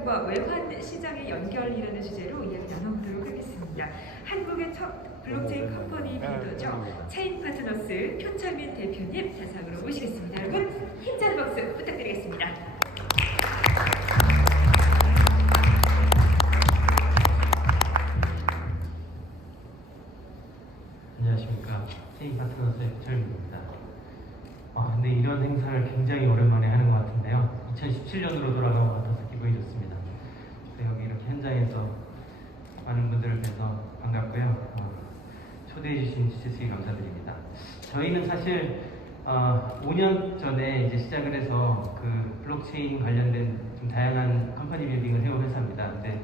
시장과 외환 시장의 연결이라는 주제로 이야기 나눠보도록 하겠습니다. 한국의 첫 블록체인 컴퍼니 빌더죠. 체인 파트너스 표창민 대표님 자상으로 모시겠습니다. 여러분 힘찬 박수 부탁드리겠습니다. 안녕하십니까. 체인 파트너스의 표창민입니다. 근데 이런 행사를 굉장히 오랜만에 하는 것 같은데요. 2017년으로 돌아간 것 같아서 기분이 좋습니다. 그래서 여기 이렇게 현장에서 많은 분들을 뵈서 반갑고요. 초대해 주신 지체수에 감사드립니다. 저희는 사실 5년 전에 이제 시작을 해서 그 블록체인 관련된 좀 다양한 컴퍼니 빌딩을 해온 회사입니다. 근데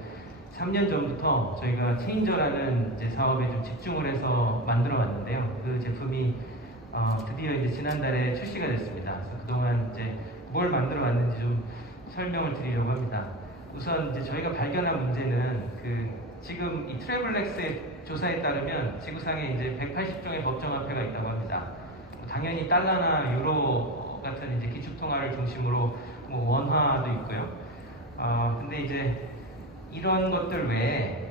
3년 전부터 저희가 체인저라는 이제 사업에 좀 집중을 해서 만들어 왔는데요. 그 제품이 드디어 이제 지난달에 출시가 됐습니다. 그래서 그동안 이제 뭘 만들어 왔는지 좀 설명을 드리려고 합니다. 우선 이제 저희가 발견한 문제는 지금 이 트래블렉스의 조사에 따르면 지구상에 이제 180종의 법정화폐가 있다고 합니다. 당연히 달러나 유로 같은 이제 기축통화를 중심으로 뭐 원화도 있고요. 근데 이제 이런 것들 외에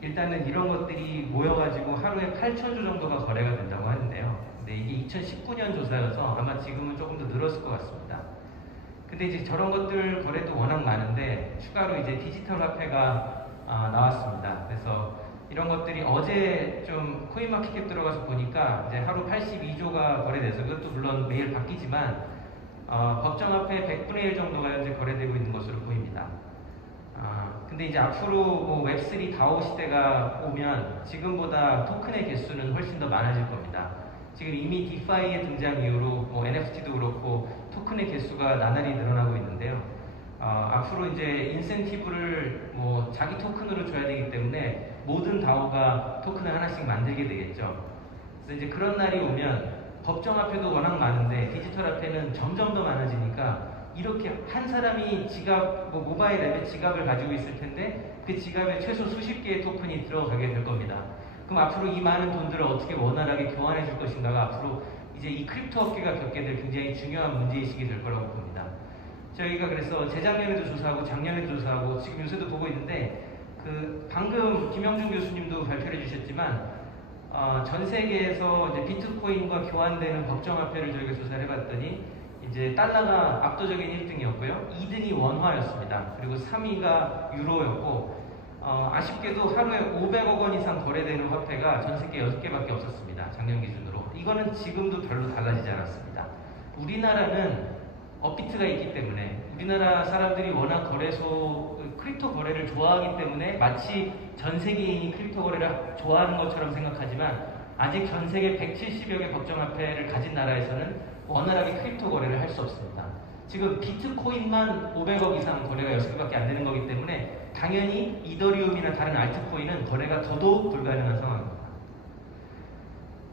일단은 이런 것들이 모여가지고 하루에 8,000조 정도가 거래가 된다고 하는데요. 근데 이게 2019년 조사여서 아마 지금은 조금 더 늘었을 것 같습니다. 근데 이제 저런 것들 거래도 워낙 많은데 추가로 이제 디지털 화폐가 나왔습니다. 그래서 이런 것들이 어제 좀 코인마켓캡 들어가서 보니까 이제 하루 82조가 거래돼서 그것도 물론 매일 바뀌지만 법정화폐 100분의 1 정도가 현재 거래되고 있는 것으로 보입니다. 근데 이제 앞으로 뭐 웹3 다오 시대가 오면 지금보다 토큰의 개수는 훨씬 더 많아질 겁니다. 지금 이미 디파이의 등장 이후로 뭐 NFT도 그렇고 토큰의 개수가 나날이 늘어나고 있는데요. 앞으로 이제 인센티브를 뭐 자기 토큰으로 줘야 되기 때문에 모든 다오가 토큰을 하나씩 만들게 되겠죠. 그래서 이제 그런 날이 오면 법정화폐도 워낙 많은데 디지털 화폐는 점점 더 많아지니까 이렇게 한 사람이 지갑, 뭐 모바일 앱에 지갑을 가지고 있을 텐데 그 지갑에 최소 수십 개의 토큰이 들어가게 될 겁니다. 그럼 앞으로 이 많은 돈들을 어떻게 원활하게 교환해 줄 것인가가 앞으로 이제 이 크립토 업계가 겪게 될 굉장히 중요한 문제의식이 될 거라고 봅니다. 저희가 그래서 재작년에도 조사하고 작년에도 조사하고 지금 요새도 보고 있는데 방금 김영준 교수님도 발표를 해주셨지만 전 세계에서 이제 비트코인과 교환되는 법정화폐를 저희가 조사를 해봤더니 이제 달러가 압도적인 1등이었고요. 2등이 원화였습니다. 그리고 3위가 유로였고 아쉽게도 하루에 500억 원 이상 거래되는 화폐가 전 세계 6개밖에 없었습니다. 작년 기준으로. 이거는 지금도 별로 달라지지 않았습니다. 우리나라는 업비트가 있기 때문에 우리나라 사람들이 워낙 크립토 거래를 좋아하기 때문에 마치 전 세계인이 크립토 거래를 좋아하는 것처럼 생각하지만 아직 전 세계 170여 개 법정화폐를 가진 나라에서는 원활하게 크립토 거래를 할 수 없습니다. 지금 비트코인만 500억 이상 거래가 6개밖에 안 되는 거기 때문에 당연히 이더리움이나 다른 알트코인은 거래가 더더욱 불가능한 상황입니다.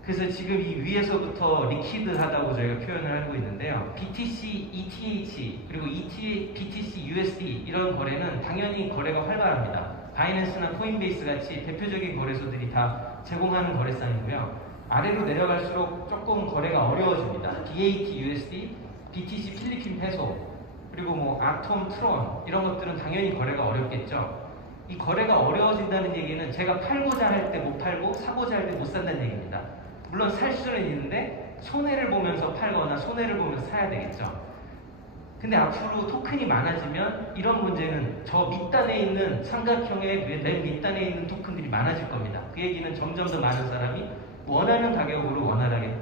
그래서 지금 이 위에서부터 리퀴드하다고 저희가 표현을 하고 있는데요. BTC, ETH, 그리고 BTC USD 이런 거래는 당연히 거래가 활발합니다. 바이낸스나 코인베이스 같이 대표적인 거래소들이 다 제공하는 거래상이고요. 아래로 내려갈수록 조금 거래가 어려워집니다. BAT USD, BTC 필리핀 페소, 그리고 뭐 아톰 트론 이런 것들은 당연히 거래가 어렵겠죠. 이 거래가 어려워진다는 얘기는 제가 팔고자 할 때 못 팔고 사고자 할 때 못 산다는 얘기입니다. 물론 살 수는 있는데 손해를 보면서 팔거나 손해를 보면서 사야 되겠죠. 근데 앞으로 토큰이 많아지면 이런 문제는 저 밑단에 있는 삼각형의 맨 밑단에 있는 토큰들이 많아질 겁니다. 그 얘기는 점점 더 많은 사람이 원하는 가격으로 원활하게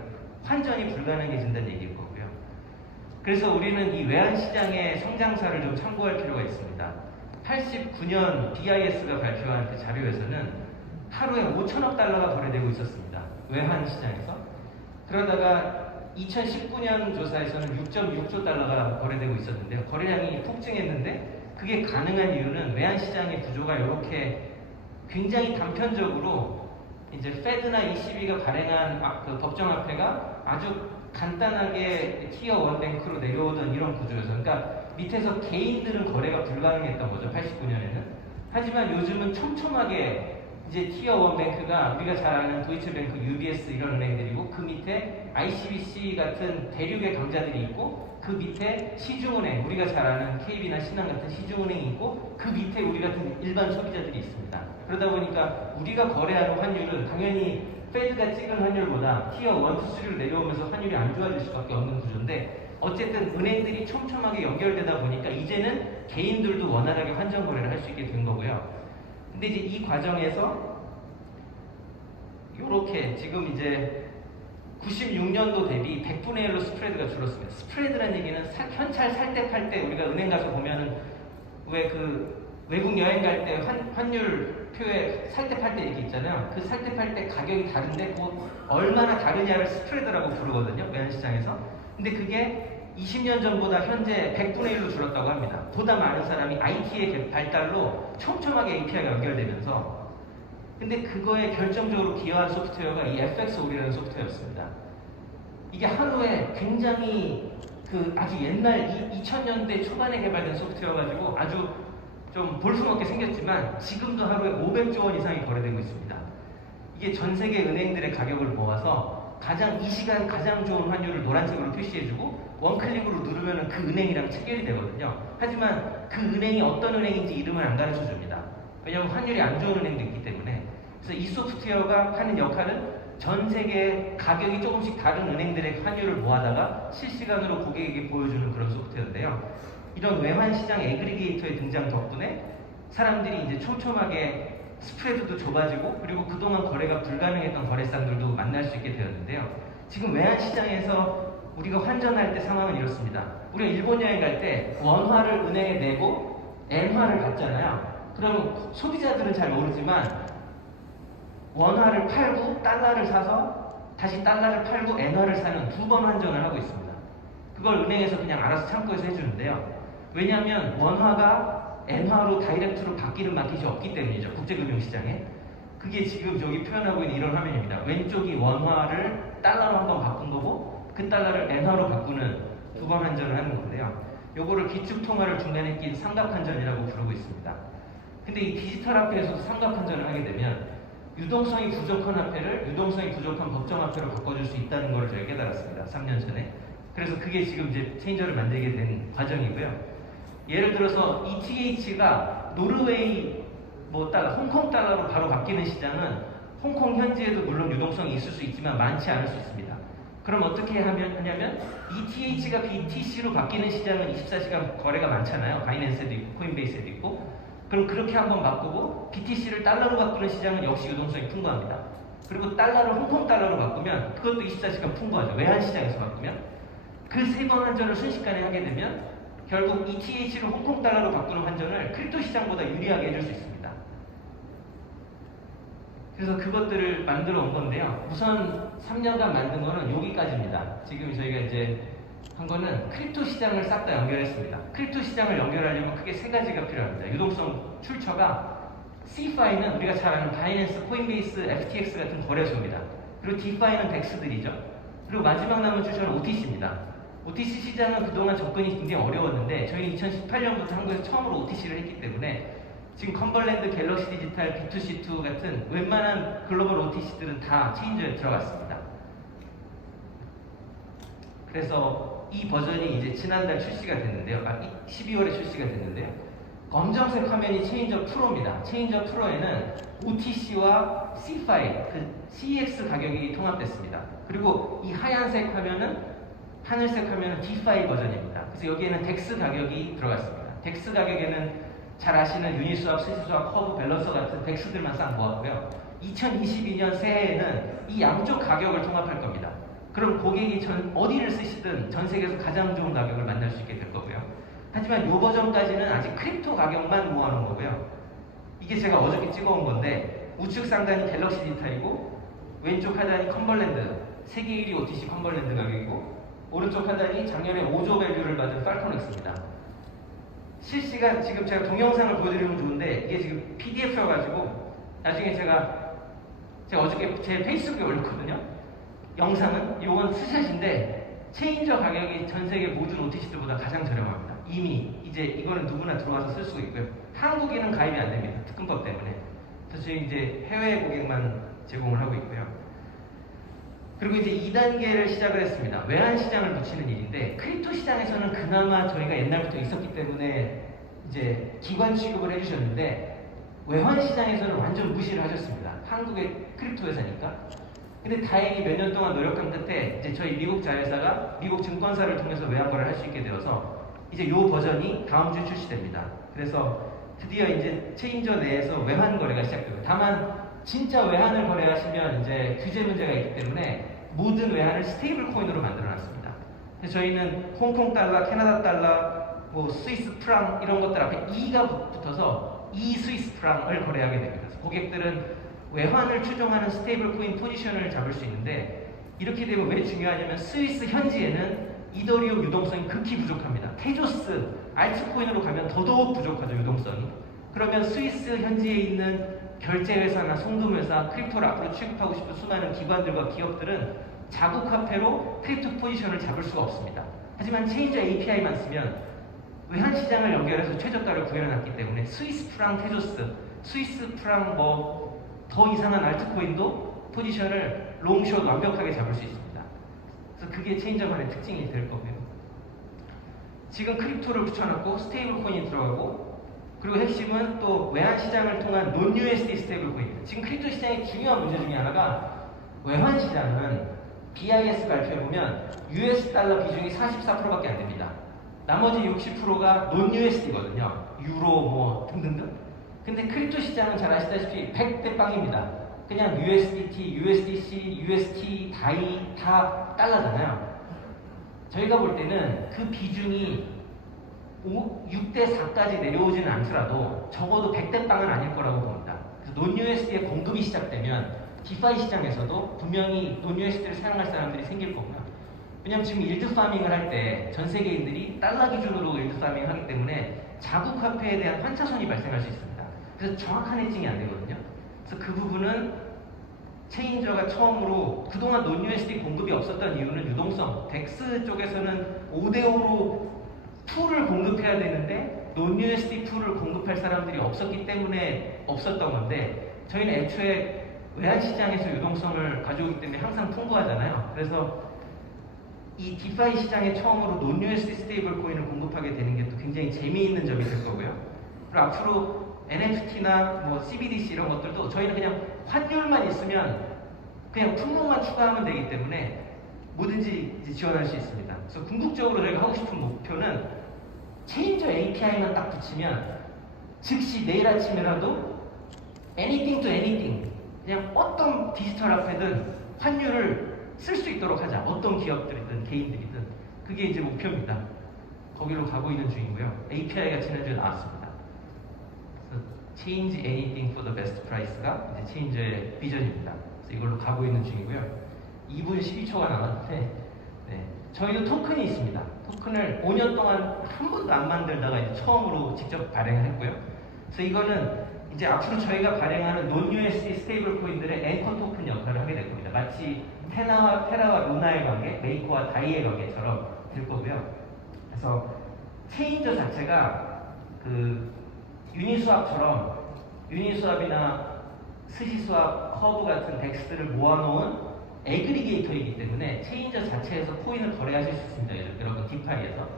환전이 불가능해진다는 얘기일 거고요. 그래서 우리는 이 외환시장의 성장사를 좀 참고할 필요가 있습니다. 89년 BIS가 발표한 그 자료에서는 하루에 5천억 달러가 거래되고 있었습니다. 외환시장에서. 그러다가 2019년 조사에서는 6.6조 달러가 거래되고 있었는데요. 거래량이 폭증했는데 그게 가능한 이유는 외환시장의 구조가 이렇게 굉장히 단편적으로 이제 페드나 ECB가 발행한 그 법정화폐가 아주 간단하게 티어 1 뱅크로 내려오던 이런 구조여서 그러니까 밑에서 개인들은 거래가 불가능했던 거죠. 89년에는. 하지만 요즘은 촘촘하게 이제 티어 1 뱅크가 우리가 잘 아는 도이치뱅크, UBS 이런 은행들이고 그 밑에 ICBC 같은 대륙의 강자들이 있고 그 밑에 시중은행, 우리가 잘 아는 KB나 신한 같은 시중은행이 있고 그 밑에 우리 같은 일반 소비자들이 있습니다. 그러다 보니까 우리가 거래하는 환율은 당연히 페드가 찍은 환율보다 티어 1, 2, 3를 내려오면서 환율이 안 좋아질 수밖에 없는 구조인데 어쨌든 은행들이 촘촘하게 연결되다 보니까 이제는 개인들도 원활하게 환전 거래를 할 수 있게 된 거고요. 근데 이제 이 과정에서 이렇게 지금 이제 96년도 대비 100분의 1로 스프레드가 줄었습니다. 스프레드라는 얘기는 현찰 살 때 팔 때 우리가 은행 가서 보면은 왜 그 외국 여행 갈 때 환율 표에 살 때 팔 때 얘기 있잖아요. 그 살 때 팔 때 가격이 다른데 그 얼마나 다르냐를 스프레드라고 부르거든요. 외환시장에서. 근데 그게 20년 전보다 현재 100분의 1로 줄었다고 합니다. 보다 많은 사람이 IT의 발달로 촘촘하게 API가 연결되면서 근데 그거에 결정적으로 기여한 소프트웨어가 이 FXOR이라는 소프트웨어였습니다. 이게 하루에 굉장히 그 아주 옛날 2000년대 초반에 개발된 소프트웨어 가지고 아주 좀 볼품없게 생겼지만 지금도 하루에 500조 원 이상이 거래되고 있습니다. 이게 전 세계 은행들의 가격을 모아서 이 시간 가장 좋은 환율을 노란색으로 표시해주고 원클릭으로 누르면 그 은행이랑 체결이 되거든요. 하지만 그 은행이 어떤 은행인지 이름을 안 가르쳐 줍니다. 왜냐하면 환율이 안 좋은 은행도 있기 때문에. 그래서 이 소프트웨어가 하는 역할은 전 세계 가격이 조금씩 다른 은행들의 환율을 모아다가 실시간으로 고객에게 보여주는 그런 소프트웨어인데요. 이런 외환시장 애그리게이터의 등장 덕분에 사람들이 이제 촘촘하게 스프레드도 좁아지고 그리고 그동안 거래가 불가능했던 거래상들도 만날 수 있게 되었는데요. 지금 외환시장에서 우리가 환전할 때 상황은 이렇습니다. 우리가 일본 여행 갈 때 원화를 은행에 내고 엔화를 받잖아요. 그럼 소비자들은 잘 모르지만 원화를 팔고 달러를 사서 다시 달러를 팔고 엔화를 사는 두 번 환전을 하고 있습니다. 그걸 은행에서 그냥 알아서 창구에서 해주는데요. 왜냐하면 원화가 엔화로 다이렉트로 바뀌는 마켓이 없기 때문이죠. 국제금융시장에. 그게 지금 저기 표현하고 있는 이런 화면입니다. 왼쪽이 원화를 달러로 한번 바꾼 거고 그 달러를 엔화로 바꾸는 두 번 환전을 하는 건데요. 요거를 기축통화를 중간에 낀 삼각환전이라고 부르고 있습니다. 근데 이 디지털 화폐에서도 삼각환전을 하게 되면 유동성이 부족한 화폐를 유동성이 부족한 법정화폐로 바꿔줄 수 있다는 걸 저희가 깨달았습니다. 3년 전에. 그래서 그게 지금 이제 체인저를 만들게 된 과정이고요. 예를 들어서 ETH가 노르웨이 홍콩 달러로 바로 바뀌는 시장은 홍콩 현지에도 물론 유동성이 있을 수 있지만 많지 않을 수 있습니다. 그럼 어떻게 하냐면 ETH가 BTC로 바뀌는 시장은 24시간 거래가 많잖아요. 바이낸스에도 있고 코인베이스에도 있고. 그럼 그렇게 한번 바꾸고 BTC를 달러로 바꾸는 시장은 역시 유동성이 풍부합니다. 그리고 달러를 홍콩 달러로 바꾸면 그것도 24시간 풍부하죠. 외환시장에서 바꾸면 그 세 번 환전을 순식간에 하게 되면 결국 ETH를 홍콩 달러로 바꾸는 환전을 크립토 시장보다 유리하게 해줄 수 있습니다. 그래서 그것들을 만들어 온 건데요. 우선 3년간 만든 거는 여기까지입니다. 지금 저희가 이제 한 거는 크립토 시장을 싹 다 연결했습니다. 크립토 시장을 연결하려면 크게 세 가지가 필요합니다. 유동성 출처가 CFI는 우리가 잘 아는 바이낸스, 코인베이스, FTX 같은 거래소입니다. 그리고 DeFi는 덱스들이죠. 그리고 마지막 남은 출처는 OTC입니다. OTC 시장은 그동안 접근이 굉장히 어려웠는데 저희는 2018년부터 한국에서 처음으로 OTC를 했기 때문에 지금 컨벌랜드, 갤럭시 디지털, B2C2 같은 웬만한 글로벌 OTC들은 다 체인저에 들어갔습니다. 그래서 이 버전이 이제 지난달 출시가 됐는데요. 12월에 출시가 됐는데요. 검정색 화면이 체인저 프로입니다. 체인저 프로에는 OTC와 CFI, 그 CEX 가격이 통합됐습니다. 그리고 이 하얀색 화면은 하늘색 화면은 DeFi 버전입니다. 그래서 여기에는 덱스 가격이 들어갔습니다. 덱스 가격에는 잘 아시는 유니스왑, 스위스왑, 커브, 밸런서 같은 덱스들만 싹 모았고요. 2022년 새해에는 이 양쪽 가격을 통합할 겁니다. 그럼 고객이 어디를 쓰시든 전 세계에서 가장 좋은 가격을 만날 수 있게 될 거고요. 하지만 이 버전까지는 아직 크립토 가격만 모아놓은 거고요. 이게 제가 어저께 찍어온 건데 우측 상단이 갤럭시 디지털이고 왼쪽 하단이 컨벌랜드, 세계 1위 OTC 컨벌랜드 가격이고 오른쪽 하단이 작년에 5조 밸류를 받은 팔코넥스입니다. 실시간 지금 제가 동영상을 보여드리면 좋은데 이게 지금 PDF여가지고 나중에 제가 어저께 제 페이스북에 올렸거든요. 영상은 이건 스샷인데 체인저 가격이 전 세계 모든 OTC들보다 가장 저렴합니다. 이미 이제 이거는 누구나 들어와서 쓸 수가 있고요. 한국인은 가입이 안 됩니다. 특근법 때문에. 그래서 저희 이제 해외 고객만 제공을 하고 있고요. 그리고 이제 2단계를 시작을 했습니다. 외환 시장을 붙이는 일인데 크립토 시장에서는 그나마 저희가 옛날부터 있었기 때문에 이제 기관 취급을 해주셨는데 외환 시장에서는 완전 무시를 하셨습니다. 한국의 크립토 회사니까. 근데 다행히 몇 년 동안 노력한 끝에 이제 저희 미국 자회사가 미국 증권사를 통해서 외환 거래를 할 수 있게 되어서 이제 요 버전이 다음 주 출시됩니다. 그래서 드디어 이제 체인저 내에서 외환 거래가 시작되고, 다만 진짜 외환을 거래하시면 이제 규제 문제가 있기 때문에 모든 외환을 스테이블 코인으로 만들어놨습니다. 그래서 저희는 홍콩 달러, 캐나다 달러, 뭐 스위스 프랑 이런 것들 앞에 2가 붙어서 이 스위스 프랑을 거래하게 됩니다. 그래서 고객들은 외환을 추종하는 스테이블 코인 포지션을 잡을 수 있는데, 이렇게 되면 왜 중요하냐면 스위스 현지에는 이더리움 유동성이 극히 부족합니다. 테조스, 알트코인으로 가면 더더욱 부족하죠, 유동성이. 그러면 스위스 현지에 있는 결제회사나 송금회사, 크립토를 앞으로 취급하고 싶은 수많은 기관들과 기업들은 자국 화폐로 크립토 포지션을 잡을 수가 없습니다. 하지만 체인저 API만 쓰면 외환 시장을 연결해서 최저가를 구현해놨기 때문에 스위스 프랑 테조스, 스위스 프랑 뭐 더 이상한 알트코인도 포지션을 롱숏 완벽하게 잡을 수 있습니다. 그래서 그게 체인저만의 특징이 될 거고요. 지금 크립토를 붙여놨고 스테이블 코인이 들어가고, 그리고 핵심은 또 외환 시장을 통한 논 USD 스테이블 코인입니다. 지금 크립토 시장의 중요한 문제 중에 하나가 외환 시장은 BIS 발표해보면 US 달러 비중이 44%밖에 안 됩니다. 나머지 60%가 논 USD거든요. 유로 뭐 등등등. 근데 크립토 시장은 잘 아시다시피 100대 빵입니다. 그냥 USDT, USDC, UST, 다이 다 달러잖아요. 저희가 볼 때는 그 비중이 6대 4까지 내려오지는 않더라도 적어도 100대 빵은 아닐 거라고 봅니다. 그래서 논 USD의 공급이 시작되면 디파이 시장에서도 분명히 논 USD를 사용할 사람들이 생길 거고요. 왜냐면 지금 일드 파밍을 할 때 전 세계인들이 달러 기준으로 일드 파밍을 하기 때문에 자국 화폐에 대한 환차손이 발생할 수 있습니다. 그래서 정확한 해칭이 안 되거든요. 그래서 그 부분은 체인저가 처음으로, 그동안 논 USD 공급이 없었던 이유는 유동성, 덱스 쪽에서는 5대5로 풀을 공급해야 되는데 논 USD 풀을 공급할 사람들이 없었기 때문에 없었던 건데, 저희는 애초에 외환 시장에서 유동성을 가져오기 때문에 항상 풍부하잖아요. 그래서 이 디파이 시장에 처음으로 논 USD 스테이블 코인을 공급하게 되는 게 또 굉장히 재미있는 점이 될 거고요. 그리고 앞으로 NFT나 뭐 CBDC 이런 것들도 저희는 그냥 환율만 있으면 그냥 품목만 추가하면 되기 때문에 뭐든지 이제 지원할 수 있습니다. 그래서 궁극적으로 저희가 하고 싶은 목표는 체인저 API만 딱 붙이면 즉시 내일 아침에라도 anything to anything, 그냥 어떤 디지털 화폐든 환율을 쓸 수 있도록 하자. 어떤 기업들이든 개인들이든. 그게 이제 목표입니다. 거기로 가고 있는 중이고요. API가 지난주에 나왔습니다. 그래서 Change anything for the best price가 이제 체인저의 비전입니다. 그래서 이걸로 가고 있는 중이고요. 2분 12초가 남았는데, 네. 저희도 토큰이 있습니다. 토큰을 5년 동안 한 번도 안 만들다가 이제 처음으로 직접 발행을 했고요. 그래서 이거는 이제 앞으로 저희가 발행하는 논 USD 스테이블 코인들의 앵커 토큰 역할을 하게 될 겁니다. 마치 테라와 루나의 관계, 메이커와 다이의 관계처럼 될 거고요. 그래서 체인저 자체가 그 유니스왑처럼, 유니스왑이나 스시스왑, 허브 같은 덱스들을 모아놓은 애그리게이터이기 때문에 체인저 자체에서 코인을 거래하실 수 있습니다. 여러분 디파이에서.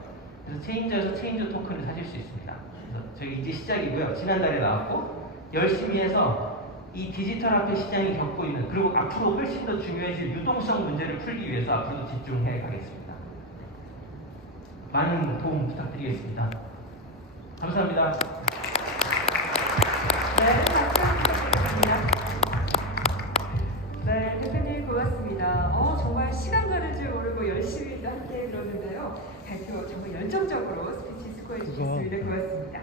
그래서 체인저에서 체인저 토큰을 사실 수 있습니다. 그래서 저희 이제 시작이고요. 지난달에 나왔고 열심히 해서 이 디지털 화폐 시장이 겪고 있는, 그리고 앞으로 훨씬 더 중요해질 유동성 문제를 풀기 위해서 앞으로도 집중해 가겠습니다. 많은 도움 부탁드리겠습니다. 감사합니다. 네, 박수 부탁드립니다. 네, 대표님 고맙습니다. 정말 시간 가는 줄 모르고 열심히 함께 들었는데요. 발표 정말 열정적으로 스피치 수고해 주셨습니다. 고맙습니다.